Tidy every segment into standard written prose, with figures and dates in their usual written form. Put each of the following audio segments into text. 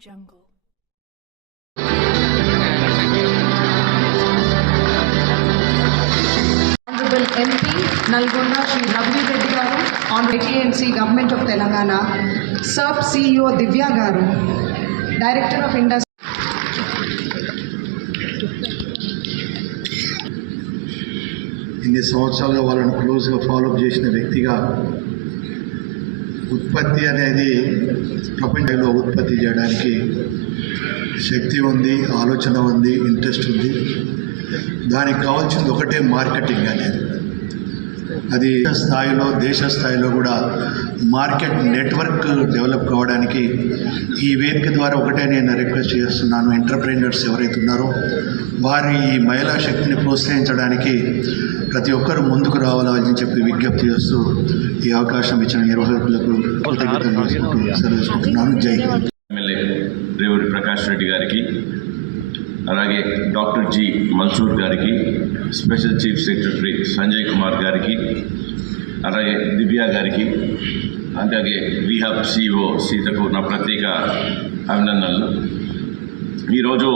Jungle. Honorable MP Nalgonda Shri Ravi Reddy Garu, Honorable ATNC Government of Telangana, SERP CEO Divya Garu, Director of Industry. ఇన్ని సంవత్సరాలుగా వాళ్ళని క్లోజ్గా follow up చేసిన వ్యక్తిగా ఉత్పత్తి అనేది ప్రపంచంలో ఉత్పత్తి చేయడానికి శక్తి ఉంది, ఆలోచన ఉంది, ఇంట్రెస్ట్ ఉంది. దానికి కావాల్సింది ఒకటే మార్కెటింగ్ అనేది. అది స్థాయిలో దేశ స్థాయిలో కూడా మార్కెట్ నెట్వర్క్ డెవలప్ కావడానికి ఈ వేదిక ద్వారా ఒకటే నేను రిక్వెస్ట్ చేస్తున్నాను. ఎంటర్ప్రెన్యూర్స్ ఎవరైతే ఉన్నారో వారి ఈ మహిళా శక్తిని ప్రోత్సహించడానికి ప్రతి ఒక్కరూ ముందుకు రావాలని చెప్పి విజ్ఞప్తి చేస్తూ ఈ అవకాశం ఇచ్చిన నిర్వాహకులకు కృతజ్ఞతలు చేసుకుంటూ సెలవుకుంటున్నాను. జై హింద్. ఎమ్మెల్యే రేవూరి ప్రకాష్ రెడ్డి గారికి, అలాగే డాక్టర్ జి మన్సూర్ గారికి, special chief secretary Sanjay Kumar గారికి, అలాగే దివ్య గారికి, అలాగే విహబ్ సిఇఓ సీతకు నా ప్రత్యేక అభినందనలు. ఈరోజు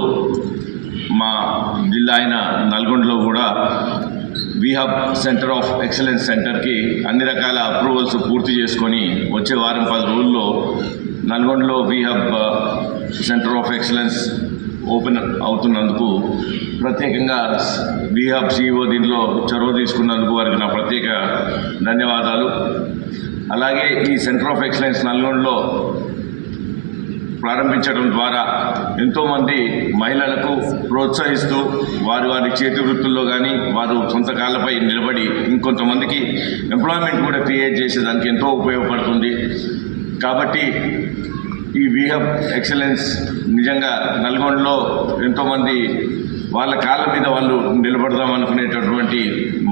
మా జిల్లా అయిన నల్గొండలో కూడా విహబ్ సెంటర్ ఆఫ్ ఎక్సలెన్స్ సెంటర్కి అన్ని రకాల అప్రూవల్స్ పూర్తి చేసుకొని వచ్చే వారం 10 రోజుల్లో నల్గొండలో విహబ్ సెంటర్ ఆఫ్ ఎక్సలెన్స్ ఓపెన్ అవుతున్నందుకు ప్రత్యేకంగా విహబ్ సిఇఓ దీనిలో చొరవ తీసుకున్నందుకు వారికి నా ప్రత్యేక ధన్యవాదాలు. అలాగే ఈ సెంటర్ ఆఫ్ ఎక్సలెన్స్ నల్గొండలో ప్రారంభించడం ద్వారా ఎంతోమంది మహిళలకు ప్రోత్సహిస్తూ వారి చేతి వృత్తుల్లో కానీ వారు సొంత కాళ్ళపై నిలబడి ఇంకొంతమందికి ఎంప్లాయ్మెంట్ కూడా క్రియేట్ చేసేదానికి ఎంతో ఉపయోగపడుతుంది. కాబట్టి ఈ విహబ్ ఎక్సలెన్స్ నిజంగా నల్గొండలో ఎంతోమంది వాళ్ళ కాళ్ళ మీద వాళ్ళు నిలబడదాం అనుకునేటటువంటి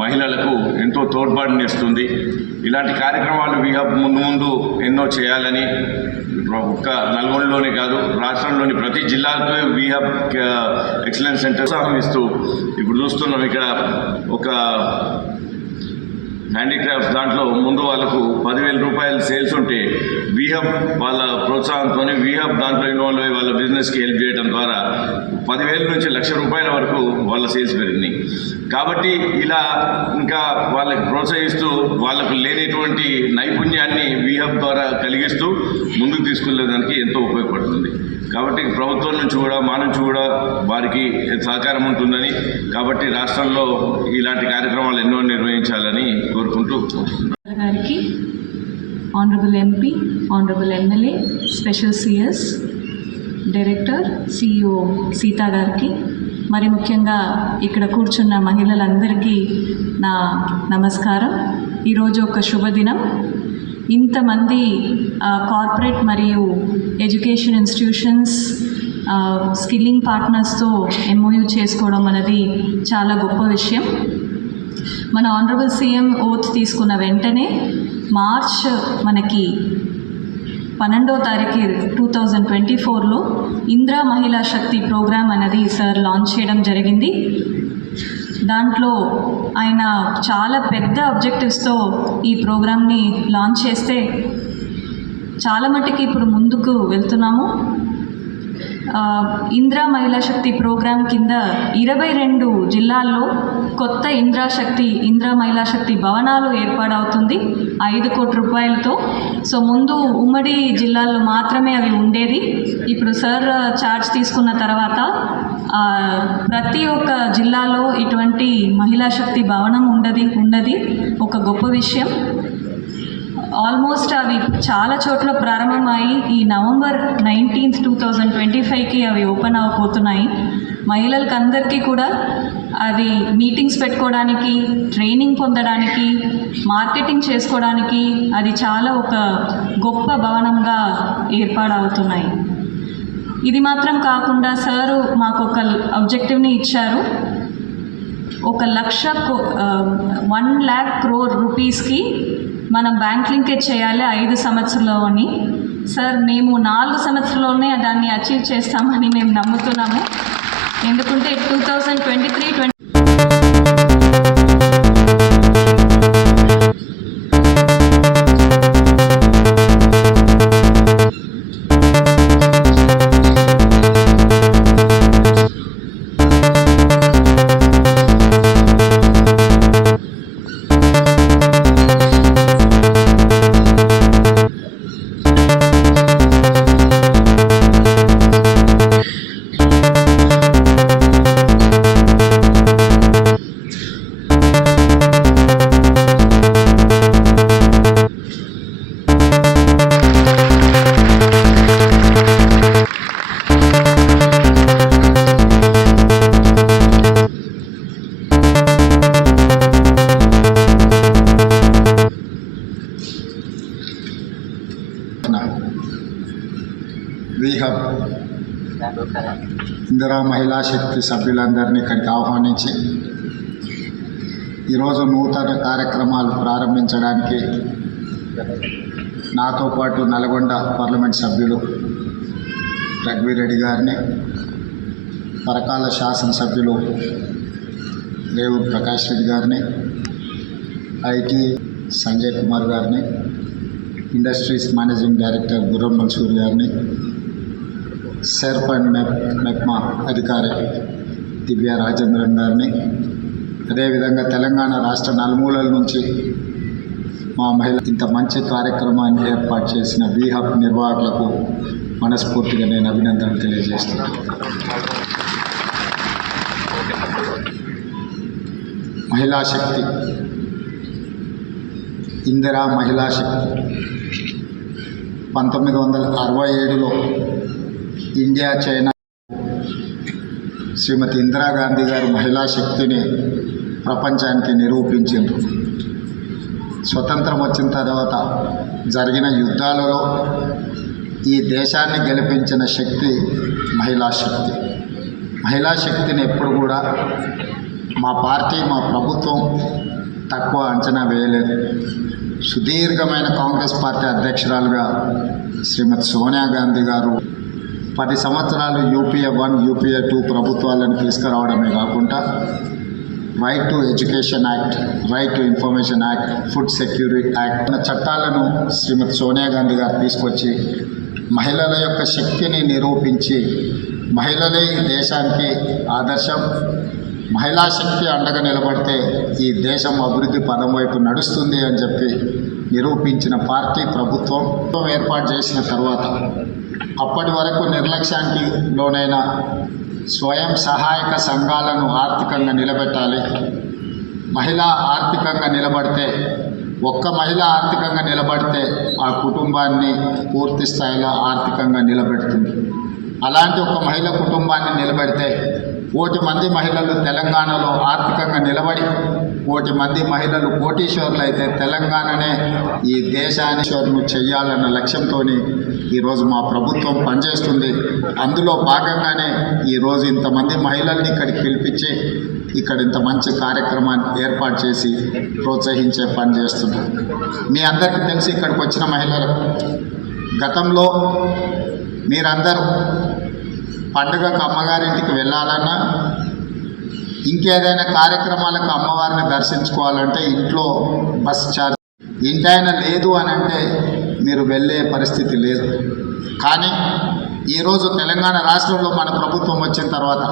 మహిళలకు ఎంతో తోడ్పాటునిస్తుంది. ఇలాంటి కార్యక్రమాలు విహబ్ ముందు ఎన్నో చేయాలని ఒక్క నల్గొండలోనే కాదు రాష్ట్రంలోని ప్రతి జిల్లాకు విహబ్ ఎక్సలెన్స్ సెంటర్ సహకరిస్తూ ఇప్పుడు చూస్తున్నాం. ఇక్కడ ఒక హ్యాండీక్రాఫ్ట్స్ దాంట్లో ముందు వాళ్ళకు 10,000 రూపాయలు సేల్స్ ఉంటే విహబ్ వాళ్ళ ప్రోత్సాహంతో విహబ్ దాంట్లో ఇన్వాల్వ్ అయ్యి వాళ్ళ బిజినెస్కి హెల్ప్ చేయడం ద్వారా 10,000 నుంచి 1,00,000 రూపాయల వరకు వాళ్ళ సేల్స్ పెరిగినాయి. కాబట్టి ఇలా ఇంకా వాళ్ళకి ప్రోత్సహిస్తూ వాళ్ళకు లేనిటువంటి నైపుణ్యాన్ని విహబ్ ద్వారా కలిగిస్తూ ముందుకు తీసుకెళ్ళడానికి ఎంతో ఉపయోగపడుతుంది. కాబట్టి ప్రభుత్వం నుంచి కూడా మా నుంచి కూడా వారికి సహకారం ఉంటుందని, కాబట్టి రాష్ట్రంలో ఇలాంటి కార్యక్రమాలు ఎన్నో నిర్వహించాలని కోరుకుంటూ గారికి, honourable MP, honourable MLA, special CS, director, CEO Sita గారికి, మరి ముఖ్యంగా ఇక్కడ కూర్చున్న మహిళలందరికీ నా నమస్కారం. ఈరోజు ఒక శుభదినం. ఇంతమంది కార్పొరేట్ మరియు ఎడ్యుకేషన్ ఇన్స్టిట్యూషన్స్ స్కిల్లింగ్ పార్ట్నర్స్తో MOU చేసుకోవడం అనేది చాలా గొప్ప విషయం. మన ఆనరబుల్ సీఎం ఓత్ తీసుకున్న వెంటనే మార్చ్ మనకి 12వ తారీఖు 2024లో ఇందిరా మహిళా శక్తి ప్రోగ్రామ్ అనేది సార్ లాంచ్ చేయడం జరిగింది. దాంట్లో ఆయన చాలా పెద్ద ఆబ్జెక్టివ్స్తో ఈ ప్రోగ్రామ్ని లాంచ్ చేస్తే చాలా మట్టుకి ఇప్పుడు ముందుకు వెళ్తున్నాము. ఇందిరా మహిళా శక్తి ప్రోగ్రాం కింద 22 జిల్లాల్లో కొత్త ఇందిరా మహిళా శక్తి భవనాలు ఏర్పాటవుతుంది 5 కోట్ల రూపాయలతో. సో ముందు ఉమ్మడి జిల్లాల్లో మాత్రమే అవి ఉండేది. ఇప్పుడు సార్ ఛార్జ్ తీసుకున్న తర్వాత ప్రతి ఒక్క జిల్లాలో ఇటువంటి మహిళా శక్తి భవనం ఉన్నది ఒక గొప్ప విషయం. ఆల్మోస్ట్ అవి చాలా చోట్ల ప్రారంభమయ్యి ఈ నవంబర్ 19, 2025కి అవి ఓపెన్ అవ్వబోతున్నాయి. మహిళలకు అందరికీ కూడా అది మీటింగ్స్ పెట్టుకోవడానికి, ట్రైనింగ్ పొందడానికి, మార్కెటింగ్ చేసుకోవడానికి అది చాలా ఒక గొప్ప భవనంగా ఏర్పాటవుతున్నాయి. ఇది మాత్రం కాకుండా సారు మాకు ఒక ఆబ్జెక్టివ్ని ఇచ్చారు. 1 lakh crore రూపీస్కి మనం బ్యాంక్ లింకేజ్ చేయాలి 5 సంవత్సరాల్లోని. సార్ మేము 4 సంవత్సరాల్లోనే దాన్ని అచీవ్ చేస్తామని మేము నమ్ముతున్నాము. ఎందుకంటే 2023 ఇందిరా మహిళా శక్తి సభ్యులందరినీ ఇక్కడికి ఆహ్వానించి ఈరోజు నూతన కార్యక్రమాలు ప్రారంభించడానికి నాతో పాటు నల్గొండ పార్లమెంట్ సభ్యులు రఘువీరెడ్డి గారిని, పరకాల శాసనసభ్యులు రేవూరి ప్రకాష్ రెడ్డి గారిని, ఐటీ సంజయ్ కుమార్ గారిని, ఇండస్ట్రీస్ మేనేజింగ్ డైరెక్టర్ గుర్రం మన్సూర్ గారిని, సెర్ప్ అండ్ మెప్మా అధికారి దివ్య రాజేంద్రన్ గారిని, అదేవిధంగా తెలంగాణ రాష్ట్ర నలుమూలల నుంచి మా మహిళ ఇంత మంచి కార్యక్రమాన్ని ఏర్పాటు చేసిన బీహబ్ నిర్వాహకులకు మనస్ఫూర్తిగా నేను అభినందనలు తెలియజేస్తున్నాను. మహిళా శక్తి, ఇందిరా మహిళా శక్తి 1967లో ఇండియా చైనా శ్రీమతి ఇందిరాగాంధీ గారు మహిళా శక్తిని ప్రపంచానికి నిరూపించారు. స్వతంత్రం వచ్చిన తర్వాత జరిగిన యుద్ధాలలో ఈ దేశాన్ని గెలిపించిన శక్తి మహిళా శక్తి. మహిళా శక్తిని ఎప్పుడు కూడా మా పార్టీ, మా ప్రభుత్వం తక్కువ అంచనా వేయలేదు. సుదీర్ఘమైన కాంగ్రెస్ పార్టీ అధ్యక్షురాలుగా శ్రీమతి సోనియా గాంధీ గారు 10 సంవత్సరాలు యూపీఏ 1, యూపీఏ 2 ప్రభుత్వాలను తీసుకురావడమే కాకుండా right to education act, right to information act, food security act చట్టాలను శ్రీమతి సోనియా గాంధీ గారు తీసుకొచ్చి మహిళల యొక్క శక్తిని నిరూపించి మహిళలే ఈ దేశానికి ఆదర్శం, మహిళా శక్తి అండగా నిలబడితే ఈ దేశం అభివృద్ధి పదం వైపు నడుస్తుంది అని చెప్పి నిరూపించిన పార్టీ ప్రభుత్వం ఏర్పాటు చేసిన తర్వాత అప్పటి వరకు నిర్లక్ష్యానికి లోనైన స్వయం సహాయక సంఘాలను ఆర్థికంగా నిలబెట్టాలి. మహిళ ఆర్థికంగా నిలబడితే, ఒక్క మహిళ ఆర్థికంగా నిలబడితే ఆ కుటుంబాన్ని పూర్తి స్థాయిలో ఆర్థికంగా నిలబెడుతుంది. అలాంటి ఒక మహిళ కుటుంబాన్ని నిలబెడితే 1 మంది మహిళలు తెలంగాణలో ఆర్థికంగా నిలబడి 1 మంది మహిళలు కోటీశ్వర్లు అయితే తెలంగాణనే ఈ దేశాన్ని చేయాలన్న లక్ష్యంతో ఈరోజు మా ప్రభుత్వం పనిచేస్తుంది. అందులో భాగంగానే ఈరోజు ఇంతమంది మహిళల్ని ఇక్కడికి పిలిపించి ఇక్కడ ఇంత మంచి కార్యక్రమాన్ని ఏర్పాటు చేసి ప్రోత్సహించే పని చేస్తున్నాం. మీ అందరికీ తెలిసి ఇక్కడికి వచ్చిన మహిళలకు గతంలో మీరందరూ పండుగకు అమ్మగారింటికి వెళ్ళాలన్నా, ఇంకేదైనా కార్యక్రమాలకు అమ్మవారిని దర్శించుకోవాలంటే ఇంట్లో బస్ ఛార్జ్ ఇంటైనా లేదు అని అంటే మీరు వెళ్ళే పరిస్థితి లేదు. కానీ ఈరోజు తెలంగాణ రాష్ట్రంలో మన ప్రభుత్వం వచ్చిన తర్వాత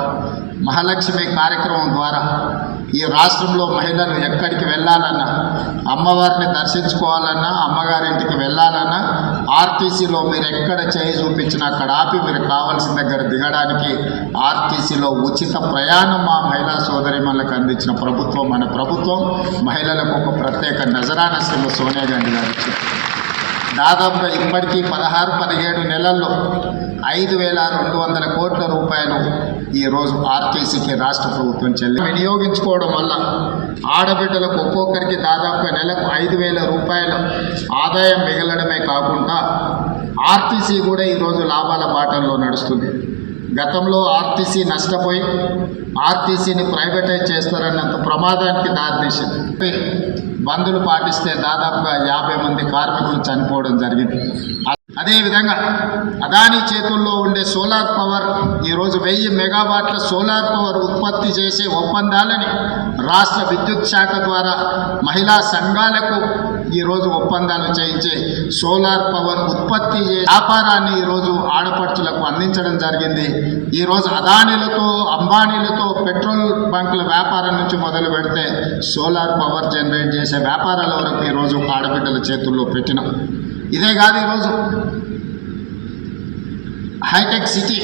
మహాలక్ష్మి కార్యక్రమం ద్వారా ఈ రాష్ట్రంలో మహిళలు ఎక్కడికి వెళ్ళాలన్నా, అమ్మవారిని దర్శించుకోవాలన్నా, అమ్మగారింటికి వెళ్ళాలన్నా ఆర్టీసీలో మీరు ఎక్కడ చేయి చూపించినా అక్కడ ఆపి మీరు కావాల్సిన దగ్గర దిగడానికి ఆర్టీసీలో ఉచిత ప్రయాణం మా మహిళా సోదరిమణులకు అందించిన ప్రభుత్వం మన ప్రభుత్వం. మహిళలకు ఒక ప్రత్యేక నజరాన శ్రీమతి సోనియా గాంధీ గారు ఇచ్చారు. దాదాపుగా ఇప్పటికీ 16-17 నెలల్లో 5,200 కోట్ల రూపాయలు ఈరోజు ఆర్టీసీకి రాష్ట్ర ప్రభుత్వం వినియోగించుకోవడం వల్ల ఆడబిడ్డలకు ఒక్కొక్కరికి దాదాపుగా నెలకు 5,000 రూపాయల ఆదాయం మిగలడమే కాకుండా ఆర్టీసీ కూడా ఈరోజు లాభాల బాటల్లో నడుస్తుంది. గతంలో ఆర్టీసీ నష్టపోయి ఆర్టీసీని ప్రైవేటైజ్ చేస్తారన్నంత ప్రమాదానికి దారితీసింది. బందులు పాటిస్తే దాదాపుగా 50 మంది కార్మికులు చనిపోవడం జరిగింది. అదేవిధంగా అదానీ చేతుల్లో ఉండే సోలార్ పవర్ ఈరోజు 1000 మెగావాట్ల సోలార్ పవర్ ఉత్పత్తి చేసే ఒప్పందాలని రాష్ట్ర విద్యుత్ శాఖ ద్వారా మహిళా సంఘాలకు ఈరోజు ఒప్పందాలు చేయించి సోలార్ పవర్ ఉత్పత్తి చేసే వ్యాపారాన్ని ఈరోజు ఆడపడుచులకు అందించడం జరిగింది. ఈరోజు అదానీలతో, అంబానీలతో పెట్రోల్ బంకుల వ్యాపారం నుంచి మొదలు పెడితే సోలార్ పవర్ జనరేట్ చేసే వ్యాపారాల వరకు ఈరోజు ఆడబిడ్డల చేతుల్లో పెట్టినాం. ఇదే కాదు, ఈరోజు హైటెక్ సిటీ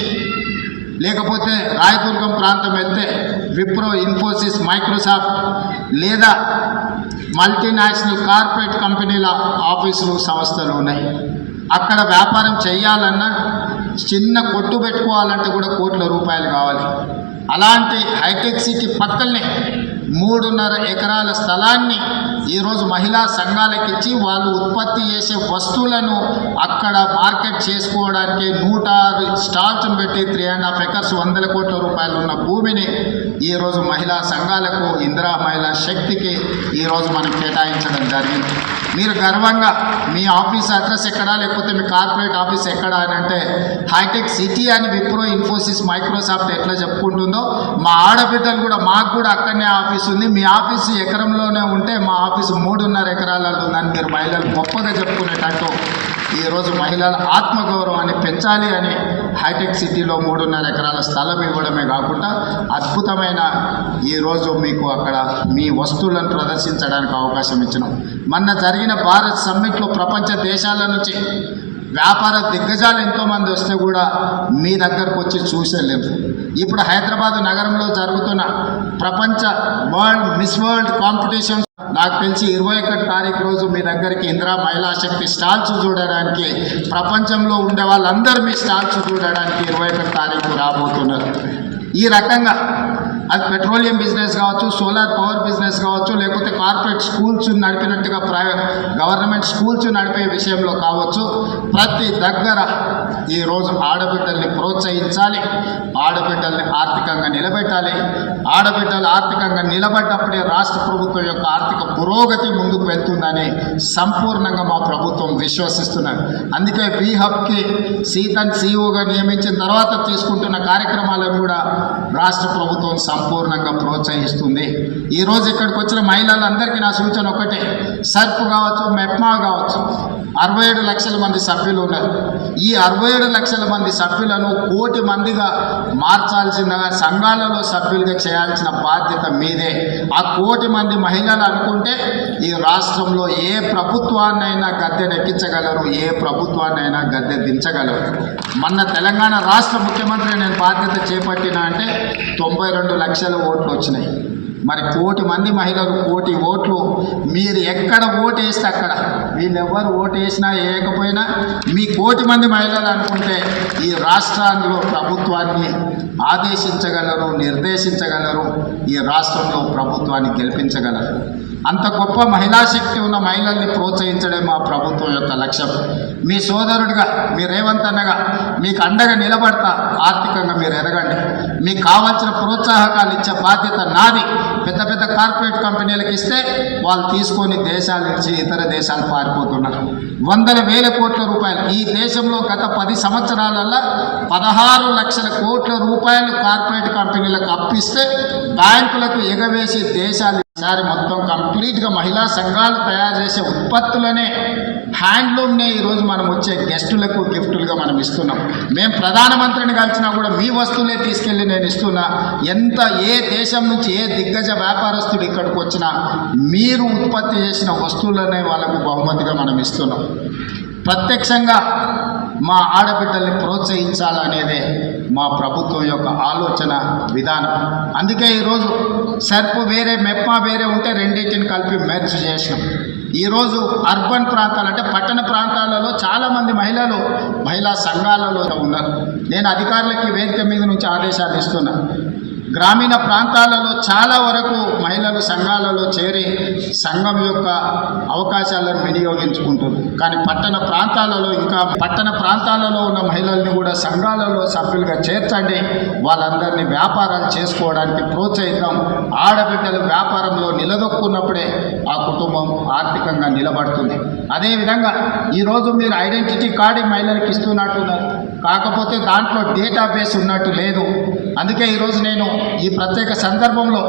లేకపోతే రాయదుర్గం ప్రాంతం వెళ్తే విప్రో, ఇన్ఫోసిస్, మైక్రోసాఫ్ట్ లేదా మల్టీనేషనల్ కార్పొరేట్ కంపెనీల ఆఫీసులు, సంస్థలు ఉన్నాయి. అక్కడ వ్యాపారం చేయాలన్నా, చిన్న కొట్టు పెట్టుకోవాలంటే కూడా కోట్ల రూపాయలు కావాలి. అలాంటి హైటెక్ సిటీ పక్కనే 3.5 ఎకరాల స్థలాన్ని ఈరోజు మహిళా సంఘాలకు ఇచ్చి వాళ్ళు ఉత్పత్తి చేసే వస్తువులను అక్కడ మార్కెట్ చేసుకోవడానికి 106 స్టాల్స్ను పెట్టి 3.5 ఎకర్స్ 100 కోట్ల రూపాయలు ఉన్న భూమిని ఈరోజు మహిళా సంఘాలకు ఇందిరా మహిళా శక్తికి ఈరోజు మనం కేటాయించడం జరిగింది. మీరు గర్వంగా మీ ఆఫీస్ అడ్రస్ ఎక్కడా, లేకపోతే మీ కార్పొరేట్ ఆఫీస్ ఎక్కడా అని అంటే హైటెక్ సిటీ అని విప్రో, ఇన్ఫోసిస్, మైక్రోసాఫ్ట్ ఎట్లా చెప్పుకుంటుందో మా ఆడబిడ్డలు కూడా, మాకు కూడా అక్కడనే ఆఫీస్ ఉంది. మీ ఆఫీసు ఎకరంలోనే ఉంటే మా ఆఫీసు 3.5 ఎకరాలలో ఉందని మీరు మహిళలు గొప్పగా చెప్పుకునేటట్టు ఈరోజు మహిళల ఆత్మగౌరవాన్ని పెంచాలి అని హైటెక్ సిటీలో 3.5 ఎకరాల స్థలం ఇవ్వడమే కాకుండా అద్భుతమైన ఈరోజు మీకు అక్కడ మీ వస్తువులను ప్రదర్శించడానికి అవకాశం ఇచ్చినాం. మొన్న జరిగిన భారత్ సమ్మిట్లో ప్రపంచ దేశాల నుంచి వ్యాపార దిగ్గజాలు ఎంతోమంది వస్తే కూడా మీ దగ్గరకు వచ్చి చూసేలేము. ఇప్పుడు హైదరాబాద్ నగరంలో జరుగుతున్న ప్రపంచ మిస్ వరల్డ్ కాంపిటీషన్ నాకు తెలిసి 21 తారీఖు రోజు మీ దగ్గరికి ఇందిరా మహిళా శక్తి స్టాల్స్ చూడడానికి, ప్రపంచంలో ఉండే వాళ్ళందరూ మీ స్టాల్స్ చూడడానికి 21 తారీఖు రాబోతున్నారు. ఈ రకంగా అది పెట్రోలియం బిజినెస్ కావచ్చు, సోలార్ పవర్ బిజినెస్ కావచ్చు, లేకపోతే కార్పొరేట్ స్కూల్స్ నడిపినట్టుగా గవర్నమెంట్ స్కూల్స్ నడిపే విషయంలో కావచ్చు, ప్రతి దగ్గర ఈరోజు ఆడబిడ్డల్ని ప్రోత్సహించాలి, ఆడబిడ్డల్ని ఆర్థికంగా నిలబెట్టాలి. ఆడబిడ్డలు ఆర్థికంగా నిలబడ్డప్పుడే రాష్ట్ర ప్రభుత్వం యొక్క ఆర్థిక పురోగతి ముందుకు వెళ్తుందని సంపూర్ణంగా మా ప్రభుత్వం విశ్వసిస్తున్నారు. అందుకే బీ హబ్కి సీతన్ సీఈఓగా నియమించిన తర్వాత తీసుకుంటున్న కార్యక్రమాలను కూడా రాష్ట్ర ప్రభుత్వం సంపూర్ణంగా ప్రోత్సహిస్తుంది. ఈరోజు ఇక్కడికి వచ్చిన మహిళలందరికీ నా సూచన ఒకటే, సర్ప్ కావచ్చు, మెప్మా కావచ్చు, 67 లక్షల మంది సభ్యులు ఉన్నారు. ఈ 67 లక్షల మంది సభ్యులను 1 కోటి మందిగా మార్చాల్సిన, సంఘాలలో సభ్యులుగా చేయాల్సిన బాధ్యత మీదే. ఆ 1 కోటి మంది మహిళలు అనుకుంటే ఈ రాష్ట్రంలో ఏ ప్రభుత్వాన్నైనా గద్దెనెక్కించగలరు, ఏ ప్రభుత్వాన్నైనా గద్దె దించగలరు. మొన్న తెలంగాణ రాష్ట్ర ముఖ్యమంత్రి నేను బాధ్యత చేపట్టిన అంటే 92 లక్షల ఓట్లు వచ్చినాయి. మరి 1 కోటి మంది మహిళలు 1 కోటి ఓట్లు, మీరు ఎక్కడ ఓటు వేస్తే అక్కడ, వీళ్ళెవ్వరు ఓటు వేసినా వేయకపోయినా మీ 1 కోటి మంది మహిళలు అనుకుంటే ఈ రాష్ట్రాల్లో ప్రభుత్వాన్ని ఆదేశించగలరు, నిర్దేశించగలరు, ఈ రాష్ట్రంలో ప్రభుత్వాన్ని గెలిపించగలరు. అంత గొప్ప మహిళా శక్తి ఉన్న మహిళల్ని ప్రోత్సహించడం మా ప్రభుత్వం యొక్క లక్ష్యం. మీ సోదరుడిగా, మీ రేవంత్ అన్నగా మీకు అండగా నిలబడతా. ఆర్థికంగా మీరు ఎదగండి, మీకు కావాల్సిన ప్రోత్సాహకాలు ఇచ్చే బాధ్యత నాది. పెద్ద పెద్ద కార్పొరేట్ కంపెనీలకు ఇస్తే వాళ్ళు తీసుకొని దేశాల నుంచి ఇతర దేశాలు పారిపోతున్నారు. 100,000 కోట్ల రూపాయలు ఈ దేశంలో గత 10 సంవత్సరాలలో 16 లక్షల కోట్ల రూపాయలు కార్పొరేట్ కంపెనీలకు అప్పిస్తే బ్యాంకులకు ఎగవేసి దేశాలు ఈసారి మొత్తం కంప్లీట్గా మహిళా సంఘాలు తయారు చేసే ఉత్పత్తులనే, హ్యాండ్లూమ్నే ఈరోజు మనం వచ్చే గెస్టులకు గిఫ్టులుగా మనం ఇస్తున్నాం. మేము ప్రధానమంత్రిని కలిసినా కూడా మీ వస్తువులే తీసుకెళ్ళి నేను ఇస్తున్నా. ఏ దేశం నుంచి ఏ దిగ్గజ వ్యాపారస్తుడు ఇక్కడికి వచ్చినా మీరు ఉత్పత్తి చేసిన వస్తువులనే వాళ్ళకు బహుమతిగా మనం ఇస్తున్నాం. ప్రత్యక్షంగా మా ఆడబిడ్డల్ని ప్రోత్సహించాలనేదే మా ప్రభుత్వం యొక్క ఆలోచన విధానం. అందుకే ఈరోజు సర్ప్ వేరే, మెప్మా వేరే ఉంటే రెండింటిని కలిపి మెర్జ్ చేసినాం. ఈరోజు అర్బన్ ప్రాంతాలు అంటే పట్టణ ప్రాంతాలలో చాలామంది మహిళలు మహిళా సంఘాలలో ఉన్నారు. నేను అధికారులకి వేదిక మీద నుంచి ఆదేశాలు ఇస్తున్నా. గ్రామీణ ప్రాంతాలలో చాలా వరకు మహిళలు సంఘాలలో చేరి సంఘం యొక్క అవకాశాలను వినియోగించుకుంటారు. కానీ పట్టణ ప్రాంతాలలో ఉన్న మహిళల్ని కూడా సంఘాలలో సభ్యులుగా చేర్చండి. వాళ్ళందరినీ వ్యాపారాలు చేసుకోవడానికి ప్రోత్సహిద్దాం. ఆడబిడ్డలు వ్యాపారంలో నిలదొక్కున్నప్పుడే ఆ కుటుంబం ఆర్థికంగా నిలబడుతుంది. అదేవిధంగా ఈరోజు మీరు ఐడెంటిటీ కార్డు మహిళలకు ఇస్తున్నట్టున్నారు, కాకపోతే దాంట్లో డేటాబేస్ ఉన్నట్టు లేదు. అందుకే ఈరోజు నేను ఈ ప్రత్యేక సందర్భంలో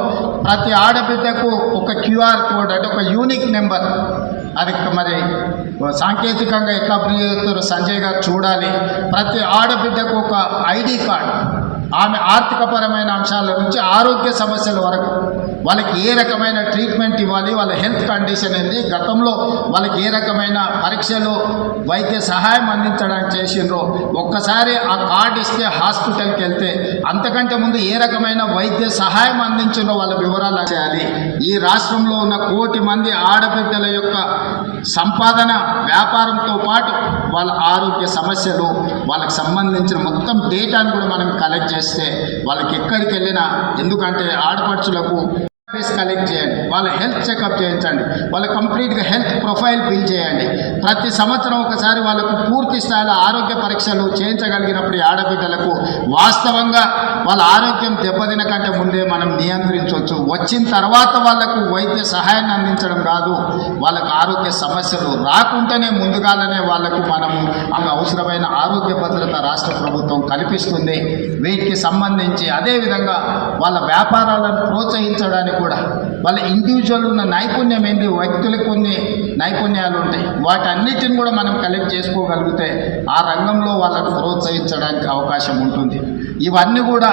ప్రతి ఆడబిడ్డకు ఒక క్యూఆర్ కోడ్ అంటే ఒక యూనిక్ నెంబర్, అది మరి సాంకేతికంగా ఎట్లా అప్లై చేస్తారో సంజయ్ గారు చూడాలి. ప్రతి ఆడబిడ్డకు ఒక ఐడి కార్డు, ఆమె ఆర్థికపరమైన అంశాల నుంచి ఆరోగ్య సమస్యల వరకు వాళ్ళకి ఏ రకమైన ట్రీట్మెంట్ ఇవ్వాలి, వాళ్ళ హెల్త్ కండిషన్ ఏంది, గతంలో వాళ్ళకి ఏ రకమైన పరీక్షలు వైద్య సహాయం అందించడానికి చేసిండ్రో ఒక్కసారి ఆ కార్డు ఇస్తే హాస్పిటల్కి వెళ్తే అంతకంటే ముందు ఏ రకమైన వైద్య సహాయం అందించిండ్రో వాళ్ళ వివరాలు చేయాలి. ఈ రాష్ట్రంలో ఉన్న 1 కోటి మంది ఆడబిడ్డల యొక్క సంపాదన, వ్యాపారంతో పాటు వాళ్ళ ఆరోగ్య సమస్యలు, వాళ్ళకి సంబంధించిన మొత్తం డేటాను కూడా మనం కలెక్ట్ చేస్తే వాళ్ళకి ఎక్కడికి వెళ్ళినా, ఎందుకంటే ఆడపడుచులకు కలెక్ట్ చేయండి, వాళ్ళ హెల్త్ చెకప్ చేయించండి, వాళ్ళ కంప్లీట్గా హెల్త్ ప్రొఫైల్ బిల్ చేయండి. ప్రతి సంవత్సరం ఒకసారి వాళ్ళకు పూర్తి స్థాయిలో ఆరోగ్య పరీక్షలు చేయించగలిగినప్పుడు ఈ ఆడబిడ్డలకు వాస్తవంగా వాళ్ళ ఆరోగ్యం దెబ్బతిన కంటే ముందే మనం నియంత్రించవచ్చు. వచ్చిన తర్వాత వాళ్ళకు వైద్య సహాయాన్ని అందించడం కాదు, వాళ్ళకు ఆరోగ్య సమస్యలు రాకుండానే ముందుగానే వాళ్ళకు మనము అవసరమైన ఆరోగ్య భద్రత రాష్ట్ర ప్రభుత్వం కల్పిస్తుంది. వీటికి సంబంధించి అదేవిధంగా వాళ్ళ వ్యాపారాలను ప్రోత్సహించడానికి కూడా వాళ్ళ ఇండివిజువల్ ఉన్న నైపుణ్యం ఏంటి, వ్యక్తులకు కొన్ని నైపుణ్యాలు ఉంటాయి, వాటన్నిటిని కూడా మనం కలెక్ట్ చేసుకోగలిగితే ఆ రంగంలో వాళ్ళను ప్రోత్సహించడానికి అవకాశం ఉంటుంది. ఇవన్నీ కూడా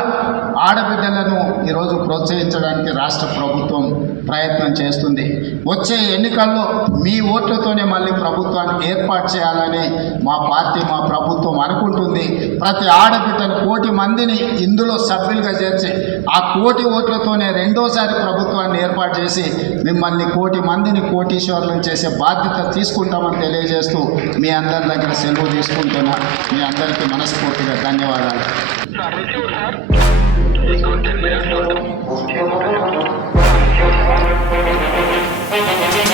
ఆడబిడ్డలను ఈరోజు ప్రోత్సహించడానికి రాష్ట్ర ప్రభుత్వం ప్రయత్నం చేస్తుంది. వచ్చే ఎన్నికల్లో మీ ఓట్లతోనే మళ్ళీ ప్రభుత్వాన్ని ఏర్పాటు చేయాలని మా పార్టీ మా ప్రభుత్వం అనుకుంటుంది. ప్రతి ఆడబిడ్డను 1 కోటి మందిని ఇందులో సభ్యులుగా చేర్చి ఆ 1 కోటి ఓట్లతోనే రెండోసారి ప్రభుత్వాన్ని ఏర్పాటు చేసి మిమ్మల్ని 1 కోటి మందిని కోటీశ్వరులను చేసే బాధ్యత తీసుకుంటామని తెలియజేస్తూ మీ అందరి దగ్గర సెలవు తీసుకుంటున్నా. మీ అందరికీ మనస్ఫూర్తిగా ధన్యవాదాలు. Thank you.